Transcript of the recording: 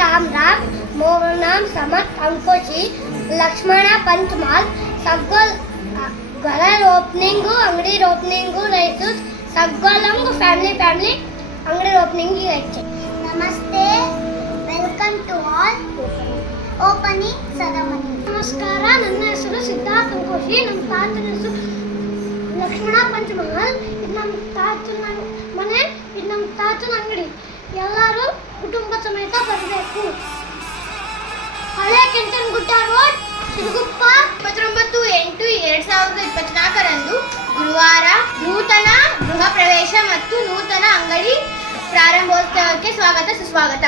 राम राम मोर नाम समर्थ अंकोची लक्ष्मण पंचमाल सगल घर ओपनिंग अंगड़ी ओपनिंग रईतु सगलंग फैमिली अंगड़ी ओपनिंग नमस्ते welcome to all opening ceremony नमस्कार ನನ್ನ ಹೆಸರು ಸಿದ್ಧಾರ್ಥ ಅಂಕೋಶಿ ನಮ್ಮ ತಾತನ ಹೆಸರು ಲಕ್ಷ್ಮಣ ಪಂಚಮಹಲ್ ಇದು ನಮ್ಮ ತಾತನ ಮನೆ ಇದು ನಮ್ಮ ತಾತನ ಅಂಗಡಿ ಎಲ್ಲರೂ ಕುಟುಂಬ ಸಮೇತ ಬರಬೇಕು ಹಳೆ ಕೆಂಚನಗುಡ್ಡ ರೋಡ್ ಸಿರುಗುಪ್ಪ 29/8/2024 ಗುರುವಾರ ನೂತನ ಗೃಹ ಪ್ರವೇಶ ಮತ್ತು ನೂತನ ಅಂಗಡಿ ಪ್ರಾರಂಭೋತ್ಸವಕ್ಕೆ ಸ್ವಾಗತ ಸುಸ್ವಾಗತ.